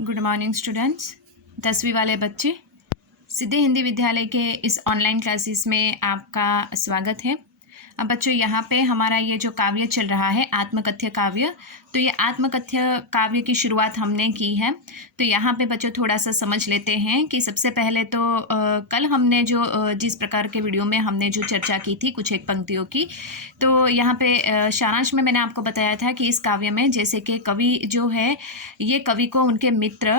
Good morning students. 10वीं वाले बच्चे, सिद्धि हिंदी विद्यालय के इस ऑनलाइन क्लासेस में आपका स्वागत है। अब बच्चों, यहाँ पे हमारा ये जो काव्य चल रहा है आत्मकथ्य काव्य, तो ये आत्मकथ्य काव्य की शुरुआत हमने की है। तो यहाँ पे बच्चों थोड़ा सा समझ लेते हैं कि सबसे पहले तो कल हमने जो जिस प्रकार के वीडियो में हमने जो चर्चा की थी कुछ एक पंक्तियों की, तो यहाँ पे सारांश में मैंने आपको बताया था कि इस काव्य में जैसे कि कवि जो है ये कवि को उनके मित्र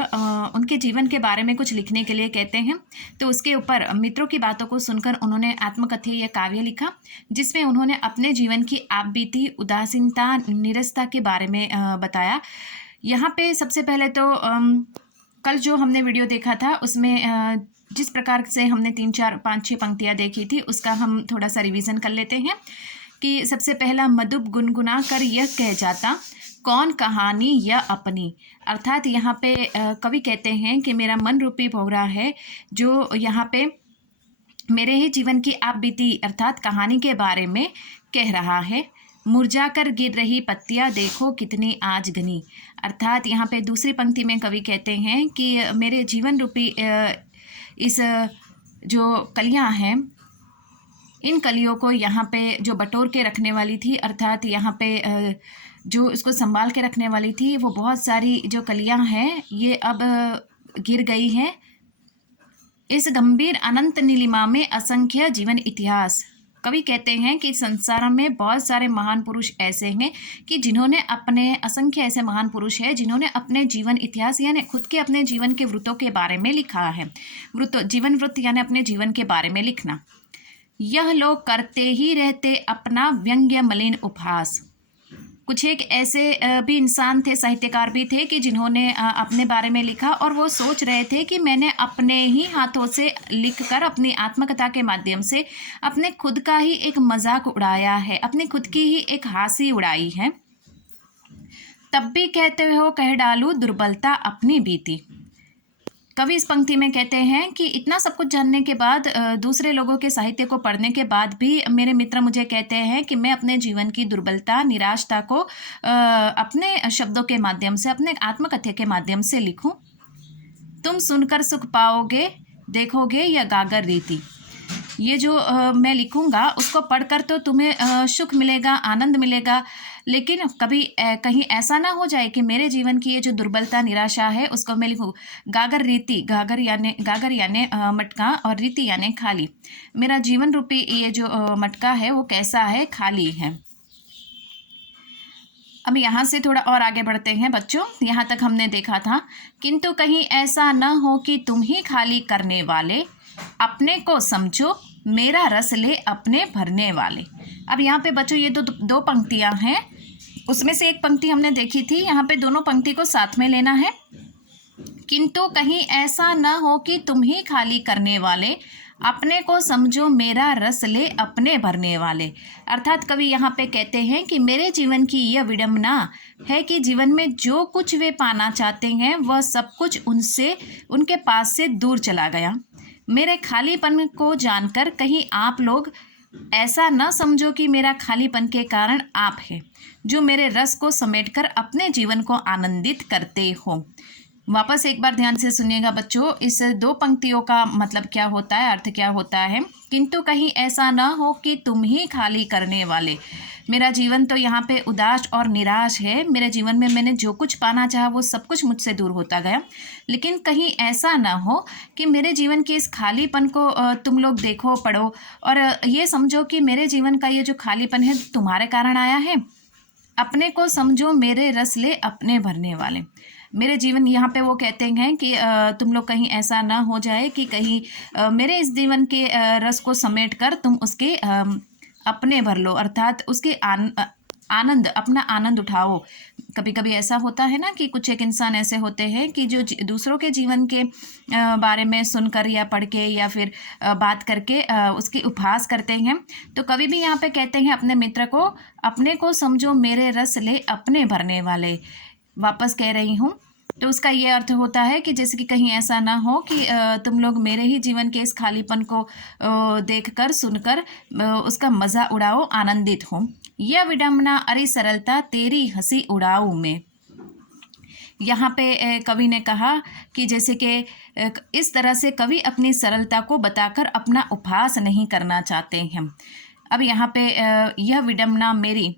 उनके जीवन के बारे में कुछ लिखने के लिए कहते हैं। तो उसके ऊपर मित्रों की बातों को सुनकर उन्होंने आत्मकथ्य ये काव्य लिखा, जिसमें उन्होंने अपने जीवन की आपबीती, उदासीनता, नीरसता के बारे में बताया। यहाँ पे सबसे पहले तो कल जो हमने वीडियो देखा था उसमें जिस प्रकार से हमने 3, 4, 5, 6 पंक्तियाँ देखी थी उसका हम थोड़ा सा रिवीजन कर लेते हैं। कि सबसे पहला, मधुप गुनगुना कर यह कह जाता, कौन कहानी या अपनी। अर्थात यहाँ पे कवि कहते हैं कि मेरा मन रूपी भौरा है जो यहाँ पे मेरे ही जीवन की आप बीती अर्थात कहानी के बारे में कह रहा है। मुरझा कर गिर रही पत्तियां देखो कितनी आज घनी। अर्थात यहाँ पे दूसरी पंक्ति में कवि कहते हैं कि मेरे जीवन रूपी इस जो कलियां हैं, इन कलियों को यहाँ पे जो बटोर के रखने वाली थी, अर्थात यहाँ पे जो इसको संभाल के रखने वाली थी, वो बहुत सारी जो कलियां हैं ये अब गिर गई हैं। इस गंभीर अनंत नीलिमा में असंख्य जीवन इतिहास। कवि कहते हैं कि संसार में बहुत सारे महान पुरुष ऐसे हैं कि जिन्होंने अपने असंख्य ऐसे महान पुरुष हैं जिन्होंने अपने जीवन इतिहास यानी खुद के अपने जीवन के वृत्तों के बारे में लिखा है। जीवन वृत्त यानी अपने जीवन के बारे में लिखना। यह लोग करते ही रहते अपना व्यंग्य मलिन उपहास। कुछ एक ऐसे भी इंसान थे, साहित्यकार भी थे कि जिन्होंने अपने बारे में लिखा और वो सोच रहे थे कि मैंने अपने ही हाथों से लिखकर अपनी आत्मकथा के माध्यम से अपने खुद का ही एक मजाक उड़ाया है, अपनी खुद की ही एक हंसी उड़ाई है। तब भी कहते हो कह डालूं दुर्बलता अपनी बीती। कवि इस पंक्ति में कहते हैं कि इतना सब कुछ जानने के बाद, दूसरे लोगों के साहित्य को पढ़ने के बाद भी मेरे मित्र मुझे कहते हैं कि मैं अपने जीवन की दुर्बलता, निराशता को अपने शब्दों के माध्यम से, अपने आत्मकथ्य के माध्यम से लिखूं। तुम सुनकर सुख पाओगे, देखोगे यह गागर रीति। ये जो मैं लिखूंगा उसको पढ़कर तो तुम्हें सुख मिलेगा, आनंद मिलेगा, लेकिन कभी कहीं ऐसा ना हो जाए कि मेरे जीवन की ये जो दुर्बलता, निराशा है उसको मैं लिखूँ। गागर रीति, गागर यानी मटका और रीति यानी खाली। मेरा जीवन रूपी ये जो मटका है वो कैसा है, खाली है। अब यहाँ से थोड़ा और आगे बढ़ते हैं बच्चों। यहाँ तक हमने देखा था, किंतु कहीं ऐसा न हो कि तुम ही खाली करने वाले, अपने को समझो मेरा रस ले अपने भरने वाले। अब यहाँ पे बच्चों ये दो पंक्तियाँ हैं, उसमें से एक पंक्ति हमने देखी थी, यहाँ पे दोनों पंक्ति को साथ में लेना है। किंतु कहीं ऐसा न हो कि तुम ही खाली करने वाले, अपने को समझो मेरा रस ले अपने भरने वाले। अर्थात कवि यहाँ पे कहते हैं कि मेरे जीवन की यह विडंबना है कि जीवन में जो कुछ वे पाना चाहते हैं वह सब कुछ उनसे, उनके पास से दूर चला गया। मेरे खालीपन को जानकर कहीं आप लोग ऐसा न समझो कि मेरा खालीपन के कारण आप हैं, जो मेरे रस को समेटकर अपने जीवन को आनंदित करते हो। वापस एक बार ध्यान से सुनिएगा बच्चों, इस दो पंक्तियों का मतलब क्या होता है, अर्थ क्या होता है। किंतु कहीं ऐसा न हो कि तुम ही खाली करने वाले। मेरा जीवन तो यहाँ पे उदास और निराश है। मेरे जीवन में मैंने जो कुछ पाना चाहा वो सब कुछ मुझसे दूर होता गया, लेकिन कहीं ऐसा ना हो कि मेरे जीवन के इस खालीपन को तुम लोग देखो, पढ़ो और ये समझो कि मेरे जीवन का ये जो खालीपन है तुम्हारे कारण आया है। अपने को समझो मेरे रस ले अपने भरने वाले। मेरे जीवन, यहाँ पे वो कहते हैं कि तुम लोग कहीं ऐसा ना हो जाए कि कहीं मेरे इस जीवन के रस को समेट कर तुम उसके अपने भर लो, अर्थात उसके आनंद, अपना आनंद उठाओ। कभी कभी ऐसा होता है ना कि कुछ एक इंसान ऐसे होते हैं कि जो दूसरों के जीवन के बारे में सुनकर या पढ़ के या फिर बात करके उसकी उपहास करते हैं। तो कवि भी यहाँ पे कहते हैं अपने मित्र को, अपने को समझो मेरे रस ले अपने भरने वाले। वापस कह रही हूँ, तो उसका ये अर्थ होता है कि जैसे कि कहीं ऐसा ना हो कि तुम लोग मेरे ही जीवन के इस खालीपन को देखकर, सुनकर उसका मज़ा उड़ाओ, आनंदित हो। यह विडंबना अरे सरलता तेरी हंसी उड़ाऊ में। यहाँ पे कवि ने कहा कि जैसे कि इस तरह से कवि अपनी सरलता को बताकर अपना उपहास नहीं करना चाहते हैं। अब यहाँ पे यह विडंबना मेरी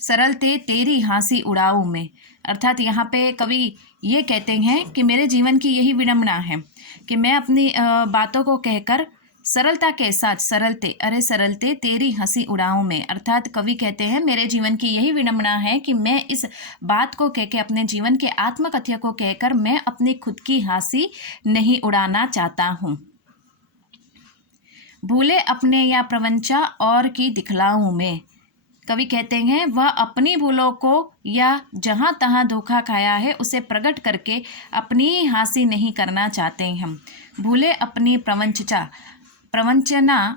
सरलते तेरी हंसी उड़ाऊं में, अर्थात यहाँ पे कवि ये कहते हैं कि मेरे जीवन की यही विडंबना है कि मैं अपनी बातों को कहकर सरलता के साथ सरलते तेरी हंसी उड़ाऊं में, अर्थात कवि कहते हैं मेरे जीवन की यही विडंबना है कि मैं इस बात को कह के अपने जीवन के आत्मकथ्य को कहकर मैं अपनी खुद की हंसी नहीं उड़ाना चाहता हूँ। भूले अपने या प्रवंचा और की दिखलाऊं में, कवि कहते हैं वह अपनी भूलों को या जहाँ तहाँ धोखा खाया है उसे प्रकट करके अपनी हंसी नहीं करना चाहते हैं। भूले अपनी प्रवंचना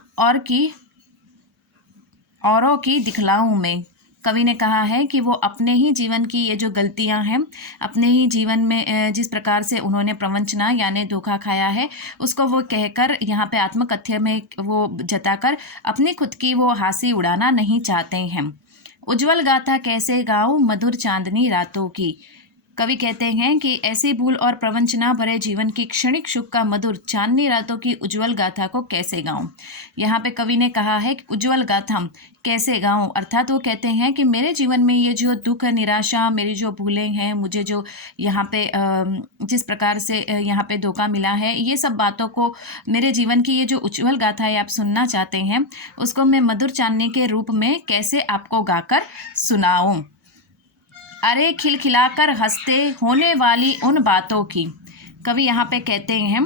औरों की दिखलाऊं में, कवि ने कहा है कि वो अपने ही जीवन की ये जो गलतियां हैं, अपने ही जीवन में जिस प्रकार से उन्होंने प्रवंचना यानी धोखा खाया है उसको वो कहकर यहाँ पे आत्मकथ्य में वो जताकर अपनी खुद की वो हंसी उड़ाना नहीं चाहते हैं। उज्ज्वल गाथा कैसे गाऊं मधुर चांदनी रातों की, कवि कहते हैं कि ऐसी भूल और प्रवंचना भरे जीवन की क्षणिक सुख का मधुर चांदनी रातों की उज्ज्वल गाथा को कैसे गाऊं। यहाँ पे कवि ने कहा है कि उज्ज्वल गाथा कैसे गाऊं, अर्थात वो कहते हैं कि मेरे जीवन में ये जो दुख निराशा मेरी जो भूलें हैं, मुझे जो यहाँ पे जिस प्रकार से यहाँ पे धोखा मिला है, ये सब बातों को मेरे जीवन की ये जो उज्ज्वल गाथा है आप सुनना चाहते हैं उसको मैं मधुर चांदनी के रूप में कैसे आपको गाकर सुनाऊं। अरे खिलखिलाकर हंसते होने वाली उन बातों की, कवि यहाँ पे कहते हैं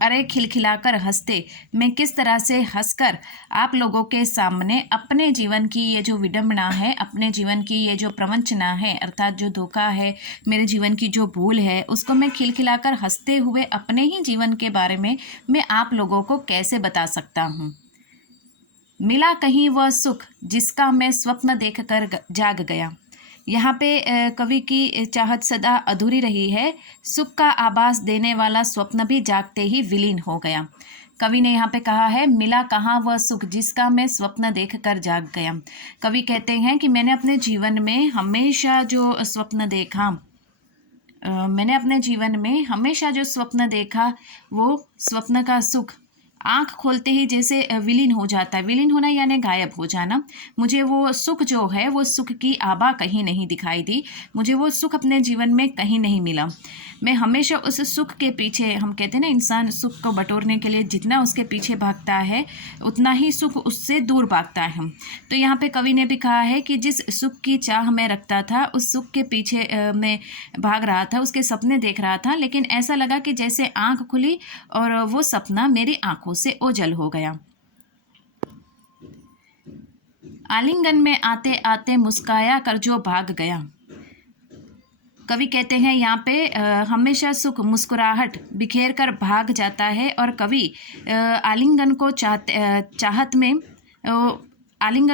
अरे खिलखिलाकर हंसते, मैं किस तरह से हंसकर आप लोगों के सामने अपने जीवन की ये जो विडंबना है, अपने जीवन की ये जो प्रवंचना है अर्थात जो धोखा है, मेरे जीवन की जो भूल है उसको मैं खिलखिलाकर हंसते हुए अपने ही जीवन के बारे में मैं आप लोगों को कैसे बता सकता हूँ। मिला कहीं वह सुख जिसका मैं स्वप्न देखकर जाग गया, यहाँ पे कवि की चाहत सदा अधूरी रही है, सुख का आभास देने वाला स्वप्न भी जागते ही विलीन हो गया। कवि ने यहाँ पे कहा है मिला कहाँ वह सुख जिसका मैं स्वप्न देखकर जाग गया। कवि कहते हैं कि मैंने अपने जीवन में हमेशा जो स्वप्न देखा, मैंने अपने जीवन में हमेशा जो स्वप्न देखा वो स्वप्न का सुख आँख खोलते ही जैसे विलीन हो जाता है। विलीन होना यानी गायब हो जाना। मुझे वो सुख जो है वो सुख की आभा कहीं नहीं दिखाई दी, मुझे वो सुख अपने जीवन में कहीं नहीं मिला। मैं हमेशा उस सुख के पीछे, हम कहते हैं ना इंसान सुख को बटोरने के लिए जितना उसके पीछे भागता है उतना ही सुख उससे दूर भागता है। तो यहाँ पे कवि ने भी कहा है कि जिस सुख की चाह मैं रखता था उस सुख के पीछे मैं भाग रहा था, उसके सपने देख रहा था, लेकिन ऐसा लगा कि जैसे आँख खुली और वो सपना मेरी आँखों से ओझल हो गया। आलिंगन में आते आते मुस्काया कर जो भाग गया, कवि कहते हैं यहाँ पे हमेशा सुख मुस्कुराहट बिखेर कर भाग जाता है और कवि आलिंगन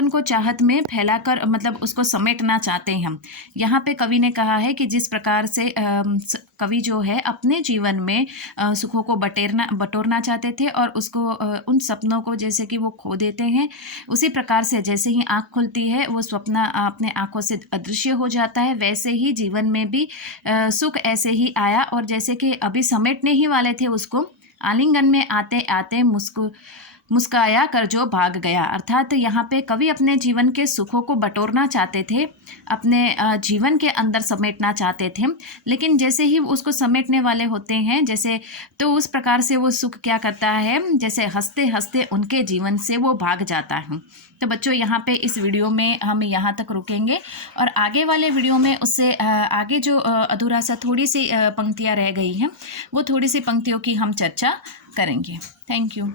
को चाहत में फैलाकर मतलब उसको समेटना चाहते हैं हम। यहाँ पे कवि ने कहा है कि जिस प्रकार से कवि जो है अपने जीवन में सुखों को बटोरना चाहते थे और उसको उन सपनों को जैसे कि वो खो देते हैं, उसी प्रकार से जैसे ही आँख खुलती है वो स्वप्न अपने आँखों से अदृश्य हो जाता है, वैसे ही जीवन में भी सुख ऐसे ही आया और जैसे कि अभी समेटने ही वाले थे उसको, आलिंगन में आते आते मुस्काया कर जो भाग गया। अर्थात यहाँ पे कवि अपने जीवन के सुखों को बटोरना चाहते थे, अपने जीवन के अंदर समेटना चाहते थे, लेकिन जैसे ही उसको समेटने वाले होते हैं जैसे, तो उस प्रकार से वो सुख क्या करता है, जैसे हंसते हंसते उनके जीवन से वो भाग जाता है। तो बच्चों यहाँ पे इस वीडियो में हम यहाँ तक रुकेंगे और आगे वाले वीडियो में उससे आगे जो अधूरा सा थोड़ी सी पंक्तियाँ रह गई हैं वो थोड़ी सी पंक्तियों की हम चर्चा करेंगे। Thank you.